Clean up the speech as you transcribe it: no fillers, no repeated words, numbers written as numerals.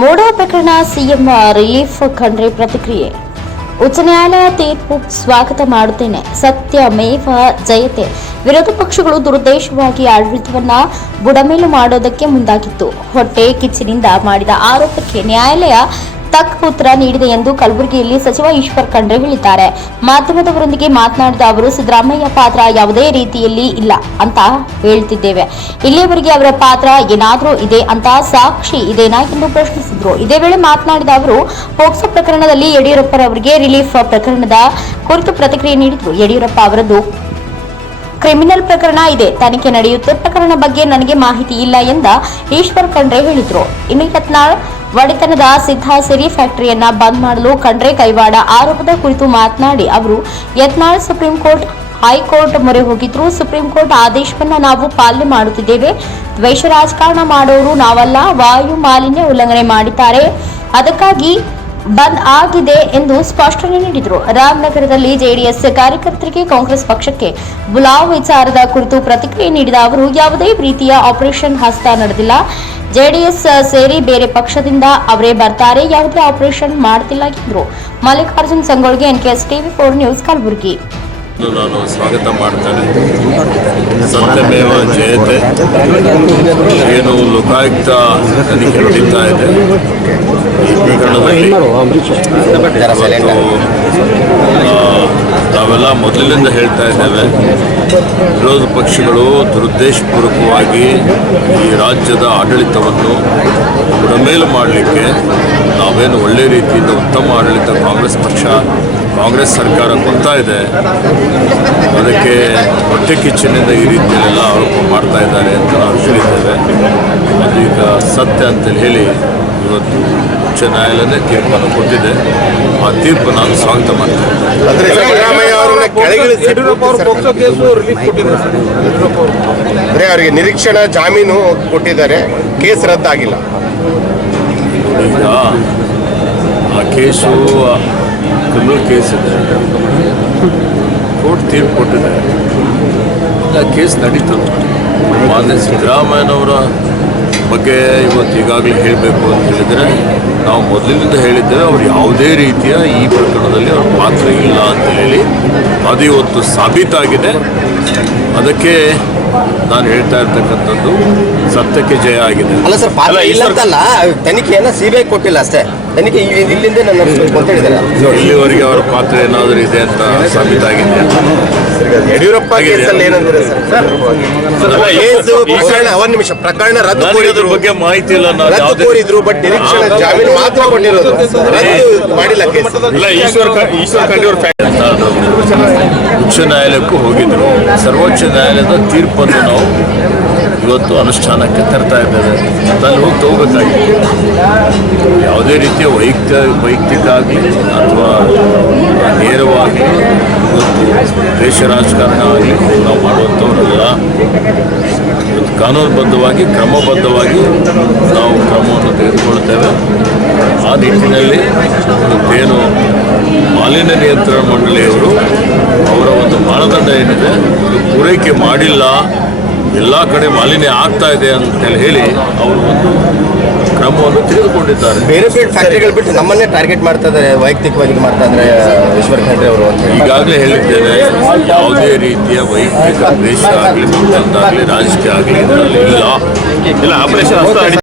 ಮೂಡಾ ಪ್ರಕರಣ CM relief Khandre ಪ್ರತಿಕ್ರಿಯೆ. ಉಚ್ಚ ನ್ಯಾಯಾಲಯ ತೀರ್ಪು ಸ್ವಾಗತ ಮಾಡುತ್ತೇನೆ. ಸತ್ಯಮೇವ ಜಯತೆ. ವಿರೋಧ ಪಕ್ಷಗಳು ದುರುದ್ದೇಶವಾಗಿ ಆಡಳಿತವನ್ನ ಬುಡಮೇಲು ಮಾಡೋದಕ್ಕೆ ಮುಂದಾಗಿತ್ತು. ಹೊಟ್ಟೆ ಕಿಚ್ಚಿನಿಂದ ಮಾಡಿದ ಆರೋಪಕ್ಕೆ ನ್ಯಾಯಾಲಯ ತಕ್ಕ ಉತ್ತರ ನೀಡಿದೆ ಎಂದು ಕಲಬುರಗಿಯಲ್ಲಿ ಸಚಿವ ಈಶ್ವರ್ ಖಂಡ್ರೆ ಹೇಳಿದ್ದಾರೆ. ಮಾಧ್ಯಮದವರೊಂದಿಗೆ ಮಾತನಾಡಿದ ಅವರು, ಸಿದ್ದರಾಮಯ್ಯ ಪಾತ್ರ ಯಾವುದೇ ರೀತಿಯಲ್ಲಿ ಇಲ್ಲ ಅಂತ ಹೇಳ್ತಿದ್ದೇವೆ. ಇಲ್ಲಿಯವರೆಗೆ ಅವರ ಪಾತ್ರ ಏನಾದರೂ ಇದೆ ಅಂತ ಸಾಕ್ಷಿ ಇದೆನಾ ಎಂದು ಪ್ರಶ್ನಿಸಿದರು. ಇದೇ ವೇಳೆ ಮಾತನಾಡಿದ ಅವರು, ಪೋಕ್ಸೋ ಪ್ರಕರಣದಲ್ಲಿ ಯಡಿಯೂರಪ್ಪರವರಿಗೆ ರಿಲೀಫ್ ಪ್ರಕರಣದ ಕುರಿತು ಪ್ರತಿಕ್ರಿಯೆ ನೀಡಿದರು. ಯಡಿಯೂರಪ್ಪ ಅವರದ್ದು ಕ್ರಿಮಿನಲ್ ಪ್ರಕರಣ ಇದೆ, ತನಿಖೆ ನಡೆಯುತ್ತೆ. ಪ್ರಕರಣ ಬಗ್ಗೆ ನನಗೆ ಮಾಹಿತಿ ಇಲ್ಲ ಎಂದ ಈಶ್ವರ್ ಖಂಡ್ರೆ ಹೇಳಿದರು. ಇನ್ನು ಯತ್ನಾಳ್ ಒಡೆತನದ ಸಿದ್ಧ ಸಿರಿ ಫ್ಯಾಕ್ಟರಿಯನ್ನ ಬಂದ್ ಮಾಡಲು ಖಂಡ್ರೆ ಕೈವಾಡ ಆರೋಪದ ಕುರಿತು ಮಾತನಾಡಿ ಅವರು, ಯತ್ನಾಳ್ ಸುಪ್ರೀಂ ಕೋರ್ಟ್ ಹೈಕೋರ್ಟ್ ಮೊರೆ ಹೋಗಿದ್ರು. ಸುಪ್ರೀಂ ಕೋರ್ಟ್ ಆದೇಶವನ್ನ ನಾವು ಪಾಲನೆ ಮಾಡುತ್ತಿದ್ದೇವೆ. ದ್ವೇಷ ರಾಜಕಾರಣ ಮಾಡೋರು ನಾವಲ್ಲ. ವಾಯು ಮಾಲಿನ್ಯ ಉಲ್ಲಂಘನೆ ಮಾಡಿದ್ದಾರೆ, ಅದಕ್ಕಾಗಿ ಬಂದ್ ಆಗಿದೆ ಎಂದು ಸ್ಪಷ್ಟನೆ ನೀಡಿದರು. ರಾಮನಗರದಲ್ಲಿ ಜೆಡಿಎಸ್ ಕಾರ್ಯಕರ್ತರಿಗೆ ಕಾಂಗ್ರೆಸ್ ಪಕ್ಷಕ್ಕೆ ಬುಲಾವ್ ವಿಚಾರದ ಕುರಿತು ಪ್ರತಿಕ್ರಿಯೆ ನೀಡಿದ ಅವರು, ಯಾವುದೇ ರೀತಿಯ ಆಪರೇಷನ್ ಹಸ್ತ ನಡೆದಿಲ್ಲ. ಜೆಡಿಎಸ್ ಸೇರಿ ಬೇರೆ ಪಕ್ಷದಿಂದ ಅವರೇ ಬರ್ತಾರೆ, ಯಾವುದೇ ಆಪರೇಷನ್ ಮಾಡ್ತಿಲ್ಲ ಎಂದರು. ಮಲ್ಲಿಕಾರ್ಜುನ್ ಸಂಗೊಳ್ಗೆ, ಎನ್ಕೆಎಸ್ ಟಿವಿ 4 ನ್ಯೂಸ್, ಕಲಬುರಗಿ. ನಾನು ಸ್ವಾಗತ ಮಾಡ್ತೇನೆ. ಸತ್ಯಮೇವ ಜಯತೆ. ಏನು ಲೋಕಾಯುಕ್ತ ತನಿಖೆ ನಡೀತಾ ಇದೆ ಈ ಪ್ರಕರಣದಲ್ಲಿ ನಾವೆಲ್ಲ ಮೊದಲಿನಿಂದ ಹೇಳ್ತಾ ಇದ್ದೇವೆ, ವಿರೋಧ ಪಕ್ಷಗಳು ದುರುದ್ದೇಶಪೂರ್ವಕವಾಗಿ ಈ ರಾಜ್ಯದ ಆಡಳಿತವನ್ನು ಬುಡಮೇಲು ಮಾಡಲಿಕ್ಕೆ ನಾವೇನು ಒಳ್ಳೆ ರೀತಿಯಿಂದ ಉತ್ತಮ ಆಡಳಿತ ಕಾಂಗ್ರೆಸ್ ಸರ್ಕಾರ ಕೊಡ್ತಾ ಇದೆ, ಅದಕ್ಕೆ ಹೊಟ್ಟೆ ಕಿಚ್ಚಿನಿಂದ ಈ ರೀತಿಯಲ್ಲೆಲ್ಲ ಆರೋಪ ಮಾಡ್ತಾ ಇದ್ದಾರೆ ಅಂತ ನಾವು ಹೇಳಿದ್ದೇವೆ. ಅದು ಈಗ ಸತ್ಯ ಅಂತೇಳಿ ಹೇಳಿ ಇವತ್ತು ಉಚ್ಚ ನ್ಯಾಯಾಲಯನೇ ತೀರ್ಪನ್ನು ಕೊಟ್ಟಿದೆ. ಆ ತೀರ್ಪು ನಾನು ಸ್ವಾಗತ ಮಾಡ್ತೇನೆ. ಅವರಿಗೆ ನಿರೀಕ್ಷಣಾ ಜಾಮೀನು ಕೊಟ್ಟಿದ್ದಾರೆ, ಕೇಸ್ ರದ್ದಾಗಿಲ್ಲ. ಈಗ ಆ ಕೇಸು ಕ್ರಿಮಿನಲ್ ಕೇಸ್ ಇದೆ, ಕೋರ್ಟ್ ತೀರ್ಪು ಕೊಟ್ಟಿದೆ, ಆ ಕೇಸ್ ನಡೀತದೆ. ಮಾನ್ಯ ಸಿದ್ದರಾಮಯ್ಯನವರ ಬಗ್ಗೆ ಇವತ್ತು ಈಗಾಗಲೇ ಹೇಳಬೇಕು ಅಂತ ಹೇಳಿದರೆ, ನಾವು ಮೊದಲಿನಿಂದ ಹೇಳಿದ್ದೇವೆ ಅವರು ಯಾವುದೇ ರೀತಿಯ ಈ ಪ್ರಕರಣದಲ್ಲಿ ಅವ್ರ ಪಾತ್ರ ಇಲ್ಲ ಅಂತ ಹೇಳಿ. ಅದು ಇವತ್ತು ಸಾಬೀತಾಗಿದೆ. ಅದಕ್ಕೆ ನಾನು ಹೇಳ್ತಾ ಇರ್ತಕ್ಕಂಥದ್ದು ಸತ್ಯಕ್ಕೆ ಜಯ ಆಗಿದೆ. ಅಲ್ಲ ಸರ್, ಪಾತ್ರ ಇಲ್ಲ ಅಂತಲ್ಲ, ತನಿಖೆಯನ್ನು ಸಿಬಿಐ ಕೊಟ್ಟಿಲ್ಲ ಅಷ್ಟೇ. ತನಿಖೆ ಇಲ್ಲಿಂದ ನಾನು ನಡೆಸಬೇಕು ಅಂತ ಹೇಳಿದ್ದಾರೆ. ಇಲ್ಲಿವರೆಗೆ ಅವರ ಪಾತ್ರ ಏನಾದರೂ ಇದೆ ಅಂತ ಸಾಬೀತಾಗಿದೆ. ಯಡಿಯೂರಪ್ಪ ಕೇಸಲ್ಲಿ ಏನಂದ್ರೆ ಒಂದು ನಿಮಿಷ ಪ್ರಕರಣ ರದ್ದು ಕೋರಿದ್ರು ಬಗ್ಗೆ ಮಾಹಿತಿ ಇಲ್ಲ. ರದ್ದು ಕೋರಿದ್ರು, ಬಟ್ ನಿರೀಕ್ಷಣಾ ಜಾಮೀನು ಮಾತ್ರ ಕೊಟ್ಟಿರೋದು, ರದ್ದು ಮಾಡಿಲ್ಲ ಕೇಸ್. ಈಶ್ವರ್ ಖಂಡ್ರೆ ಉಚ್ಚ ನ್ಯಾಯಾಲಯಕ್ಕೂ ಹೋಗಿದ್ರು. ಸರ್ವೋಚ್ಚ ನ್ಯಾಯಾಲಯದ ತೀರ್ಪನ್ನು ನಾವು ಇವತ್ತು ಅನುಷ್ಠಾನಕ್ಕೆ ತರ್ತಾ ಇದ್ದೇವೆ. ಅಲ್ಲಿ ಹೋಗಿ ತಗೋಬೇಕಾಗಿದೆ. ಯಾವುದೇ ರೀತಿಯ ವೈಯಕ್ತಿಕ ಆಗಲಿ ಅಥವಾ ನೇರವಾಗಿ ಇವತ್ತು ದೇಶ ರಾಜಕಾರಣ ಆಗಲಿ ನಾವು ಮಾಡುವಂಥವರೆಲ್ಲ ಕಾನೂನುಬದ್ಧವಾಗಿ ಕ್ರಮಬದ್ಧವಾಗಿ ನಾವು ಕ್ರಮವನ್ನು ತೆಗೆದುಕೊಳ್ತೇವೆ. ಆ ನಿಟ್ಟಿನಲ್ಲಿ ಏನು ಮಾಲಿನ್ಯ ನಿಯಂತ್ರಣ ಮಂಡಳಿಯವರು ಅವರ ಒಂದು ಮಾನದಂಡ ಏನಿದೆ ಅದು ಪೂರೈಕೆ ಮಾಡಿಲ್ಲ, ಎಲ್ಲ ಕಡೆ ಮಾಲಿನ್ಯ ಆಗ್ತಾ ಇದೆ ಅಂತೇಳಿ ಹೇಳಿ ಅವರು ಒಂದು ಕ್ರಮವನ್ನು ತೆಗೆದುಕೊಂಡಿದ್ದಾರೆ. ಬೇರೆ ಬೇರೆ ಫ್ಯಾಕ್ಟರಿಗಳು ಬಿಟ್ಟು ನಮ್ಮನ್ನೇ ಟಾರ್ಗೆಟ್ ಮಾಡ್ತಾ ಇದ್ದಾರೆ, ವೈಯಕ್ತಿಕವಾಗಿ ಮಾಡ್ತಾ ಇದ್ದಾರೆ ಈಶ್ವರ್ ಖಂಡ್ರೆ ಅವರು ಅಂತ. ಈಗಾಗಲೇ ಹೇಳಿದ್ದೇನೆ, ಯಾವುದೇ ರೀತಿಯ ವೈಯಕ್ತಿಕ ದ್ವೇಷ ಆಗಲಿ, ಮತ್ತೊಂದಾಗಲಿ, ರಾಜಕೀಯ ಆಗಲಿ ಇದರಲ್ಲಿ ಇಲ್ಲ. ಆಪರೇಷನ್